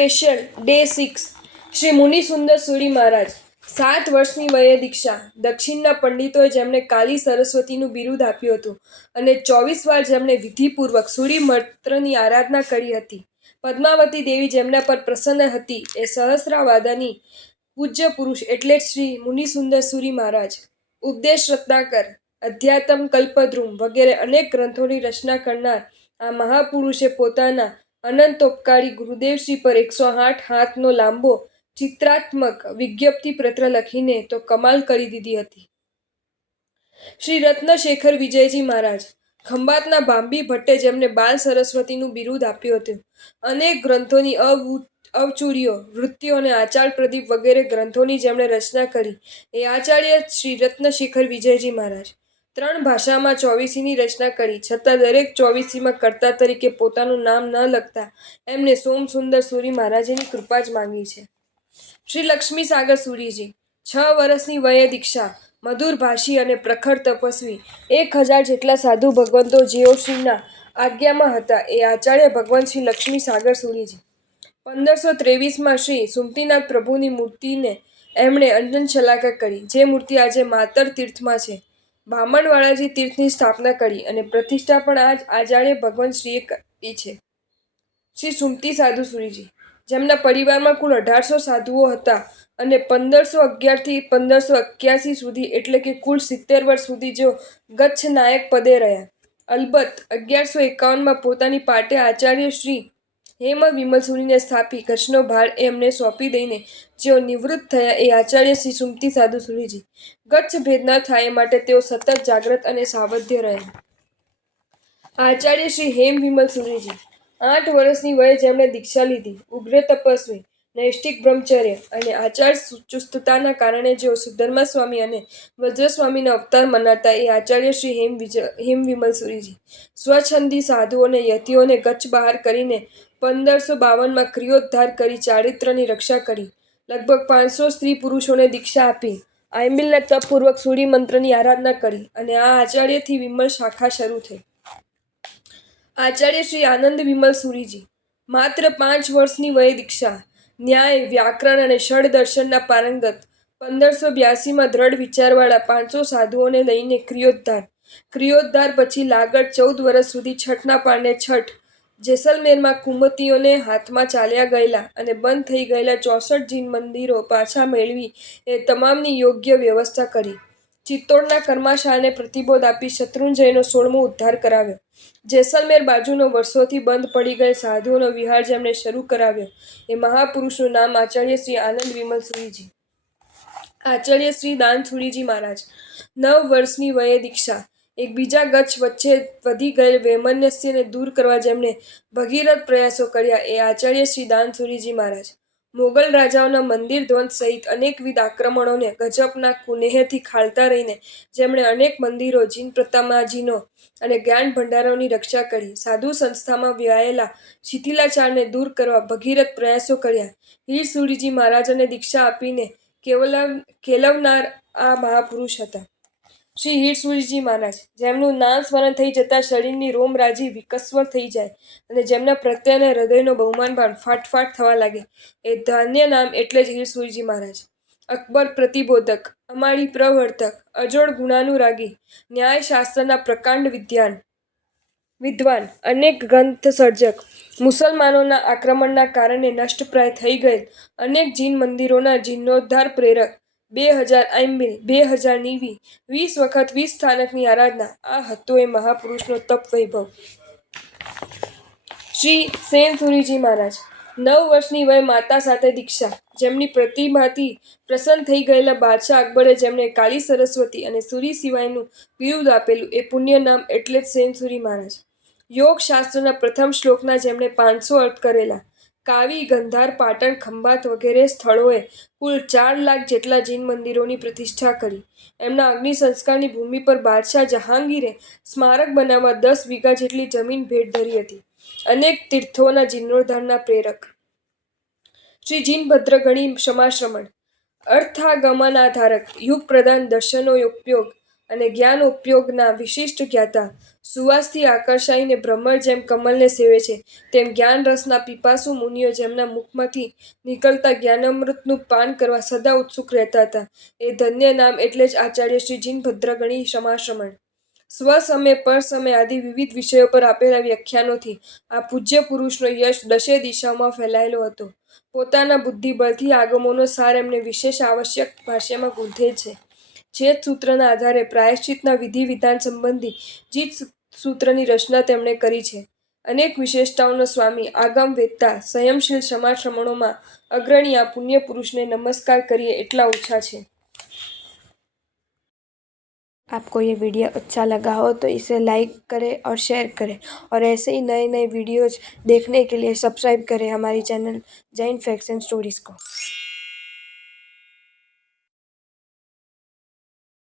Special day 6 Shri મુનિસુંદર સુરી મહારાજ 7 વર્ષની વયે દીક્ષા. દક્ષિણના પંડિતોએ જેમણે કાલી સરસ્વતીનું બિરુદ આપ્યું હતું અને 24 વાર જેમણે વિધિપૂર્વક સુરી મંત્રની આરાધના કરી હતી. પદ્માવતી દેવી જેમના પર પ્રસન્ન હતી એ સહસ્રાવધાની પૂજ્ય પુરુષ એટલે જ શ્રી મુનિસુંદર સુરી મહારાજ. ઉપદેશ રત્નાકર, અધ્યાત્મ કલ્પદ્રુમ વગેરે અનેક ગ્રંથોની રચના કરનાર આ મહાપુરુષે પોતાના અનંતોપકારી ગુરુદેવશ્રી પર 108 હાથનો લાંબો ચિત્રાત્મક વિજ્ઞપ્તિ પત્ર લખીને તો કમાલ કરી દીધી હતી. શ્રી રત્નશેખર વિજયજી મહારાજ, ખંભાતના ભાંભી ભટ્ટે જેમને બાલ સરસ્વતીનું બિરુદ આપ્યું હતું. અનેક ગ્રંથોની અવચૂરીઓ, વૃત્તિઓ અને આચાર પ્રદીપ વગેરે ગ્રંથોની જેમણે રચના કરી એ આચાર્ય શ્રી રત્નશેખર વિજયજી મહારાજ. 3 ભાષામાં 24ની રચના કરી છતાં દરેક 24માં કર્તા તરીકે પોતાનું નામ ન લખતા એમને સોમસુંદર સુરી મહારાજની કૃપા જ માંગી છે. શ્રી લક્ષ્મી સાગર સુરીજી, 6 વર્ષની વયે દીક્ષા. મધુર ભાષી અને પ્રખર તપસ્વી. 1000 જેટલા સાધુ ભગવંતો જેઓ શ્રીના આજ્ઞામાં હતા એ આચાર્ય ભગવાન શ્રી લક્ષ્મી સાગર સુરીજી. 1523માં શ્રી સુમતીનાથ પ્રભુની મૂર્તિને એમણે અંજન શલાકા કરી, જે મૂર્તિ આજે માતર તીર્થમાં છે. બામણવાડાજી તીર્થની સ્થાપના કરી અને પ્રતિષ્ઠા પણ આ જ આચાર્ય ભગવાન શ્રીએ કરી છે. શ્રી સુમતી સાધુ સુરીજી, જેમના પરિવારમાં કુલ 1800 સાધુઓ હતા અને 1511 થી 1581 સુધી એટલે કે કુલ 70 વર્ષ સુધી જેઓ ગચ્છ નાયક પદે રહ્યા. અલબત્ત 1151માં પોતાની પાટે આચાર્ય શ્રી હેમ વિમલ સુરીને સ્થાપી કચ્છનો ભાર એમને સોંપી દઈને જેઓ નિવૃત્ત થયા એ આચાર્ય શ્રી સુમતી સાધુ સુરીજી. ગચ્છ ભેદ ન થાય એ માટે તેઓ સતત જાગ્રત અને સાવધ્ય રહ્યા. આચાર્ય શ્રી હેમ વિમલ સુરીજી, 8 વર્ષની વયે જેમણે દીક્ષા લીધી. ઉગ્ર તપસ્વી, નૈષ્ઠિક બ્રહ્મચર્ય અને આચાર ચુસ્તતાના કારણે જેઓ સુધર્મા સ્વામી અને વજ્રસ્વામીના અવતાર મનાતા એ આચાર્ય શ્રી હેમ વિમલ સુરીજી. સ્વચ્છંદી સાધુઓ અને યતિઓને ગચ્છ બહાર કરીને 1552માં ક્રિયોદ્ધાર કરી ચારિત્ર્યની રક્ષા કરી. લગભગ 500 સ્ત્રી પુરુષોને દીક્ષા આપી. આયમિલના તપપૂર્વક સૂર્ય મંત્રની આરાધના કરી અને આ આચાર્યથી વિમલ શાખા શરૂ થઈ. આચાર્ય શ્રી આનંદ વિમલ સુરીજી, માત્ર 5 વર્ષની વયે દીક્ષા. ન્યાય, વ્યાકરણ અને ષડદર્શનના પારંગત. 1582માં દ્રઢ વિચારવાળા 500 સાધુઓને લઈને ક્રિયોદ્ધાર. ક્રિયોદ્ધાર પછી લાગડ 14 વર્ષ સુધી છઠના પારણે છઠ. જેસલમેરમાં કુમતીઓને હાથમાં ચાલ્યા ગયેલા અને બંધ થઈ ગયેલા 64 જીન મંદિરો પાછા મેળવી એ તમામની યોગ્ય વ્યવસ્થા કરી. ચિત્તોડના કર્માશાને પ્રતિબોધ આપી શત્રુંજયનો 16મો ઉદ્ધાર કરાવ્યો. જેસલમેર બાજુનો વર્ષોથી બંધ પડી ગયેલ સાધુઓનો વિહાર જેમણે શરૂ કરાવ્યો એ મહાપુરુષનું નામ આચાર્ય શ્રી આનંદ વિમલ સુરીજી. આચાર્ય શ્રી દાન સુરીજી મહારાજ, 9 વર્ષની વયે દીક્ષા. એકબીજા ગચ્છ વચ્ચે વધી ગયેલ વૈમનસ્યને દૂર કરવા જેમણે ભગીરથ પ્રયાસો કર્યા એ આચાર્ય શ્રી દાન સુરીજી મહારાજ. મોગલ રાજાઓના મંદિર ધ્વંસ સહિત અનેકવિધ આક્રમણોને ગજબના કુનેહથી ખાળતા રહીને જેમણે અનેક મંદિરો, જીન પ્રતામાજીનો અને જ્ઞાન ભંડારોની રક્ષા કરી. સાધુ સંસ્થામાં વ્યાયેલા શિથિલાચારને દૂર કરવા ભગીરથ પ્રયાસો કર્યા. હીર સુરીજી મહારાજને દીક્ષા આપીને કેલવનાર આ મહાપુરુષ હતા. શ્રી હીર સુરીજી મહારાજ, જેમનું નામ સ્મરણ થઈ જતાં શરીરની રોમરાજી વિકસ્વર થઈ જાય અને જેમના પ્રત્યેના હૃદયનો બહુમાન ભાવ ફાટફાટ થવા લાગે એ ધન્ય નામ એટલે જ હીર સુરીજી મહારાજ. અકબર પ્રતિબોધક, અમારી પ્રવર્તક, અજોડ ગુણાનુરાગી, ન્યાયશાસ્ત્રના પ્રકાંડ વિદ્વાન, અનેક ગ્રંથ સર્જક, મુસલમાનોના આક્રમણના કારણે નષ્ટપ્રાય થઈ ગયેલ અનેક જીન મંદિરોના જીર્ણોદ્ધાર પ્રેરક. 2000 આયમિલ, 2000 નિવી, 20 વખત 20 સ્થાનકની આરાધના આ હતો એ મહાપુરુષનો તપ વૈભવ. શ્રી સેન સુરીજી મહારાજ, 9 વર્ષની વયે માતા સાથે દીક્ષા. જેમની પ્રતિભાથી પ્રસન્ન થઈ ગયેલા બાદશાહ અકબરે જેમને કાલી સરસ્વતી અને સુરી સિવાયનું બિરુદ આપેલું એ પુણ્ય નામ એટલે જ સેન સુરી મહારાજ. યોગશાસ્ત્રના પ્રથમ શ્લોકના જેમણે 500 અર્થ કરેલા. કાવી, ગંધાર, પાટણ, ખંભાત વગેરે સ્થળોએ કુલ 4 લાખ જેટલા જીન મંદિરોની પ્રતિષ્ઠા કરી. એમના અગ્નિ સંસ્કારની ભૂમિ પર બાદશાહ જહાંગીરે સ્મારક બનાવવા 10 વીઘા જેટલી જમીન ભેટ ધરી હતી. અનેક તીર્થોના જીર્ણોદ્ધારના પ્રેરક. શ્રી જીનભદ્રગણી ક્ષમાશ્રમણ, અર્થાગમનાધારક, યુગ પ્રધાન, દર્શનોપયોગ, અને જ્ઞાન ઉપયોગના વિશિષ્ટ જ્ઞાતા. સુવાસથી આકર્ષાઈને ભ્રમર જેમ કમલને સેવે છે, તેમ જ્ઞાન રસના પીપાસુ મુનિઓ જેમના મુખમાંથી નીકળતા જ્ઞાનામૃતનું પાન કરવા સદા ઉત્સુક રહેતા હતા. એ ધન્ય નામ એટલે જ આચાર્ય શ્રી જીનભદ્રગણી સમાશ્રમણ. સ્વસમય પરસમય આદિ વિવિધ વિષયો પર આપેલા વ્યાખ્યાનોથી આ પૂજ્ય પુરુષનો યશ દશે દિશાઓમાં ફેલાયેલો હતો. પોતાના બુદ્ધિબળથી આગમોનો સાર એમને વિશેષ આવશ્યક ભાષ્યમાં ગૂંથેલ છે. જે સૂત્રના આધારે પ્રાયશ્ચિતના વિધિ વિધાન સંબંધી જીત સૂત્રની રચના તેમણે કરી છે. અનેક વિશેષતાઓનો સ્વામી આગમ વેદતા સંયમશીલ સમાશ્રમણોમાં અગ્રણી આ પુણ્ય પુરુષને नमस्कार करिए इतना ओछा है। आपको ये वीडियो अच्छा लगा हो तो इसे लाइक करें और शेयर करें और ऐसे ही नए नए वीडियोज़ देखने के लिए सब्सक्राइब करें हमारी channel Jain facts and stories को।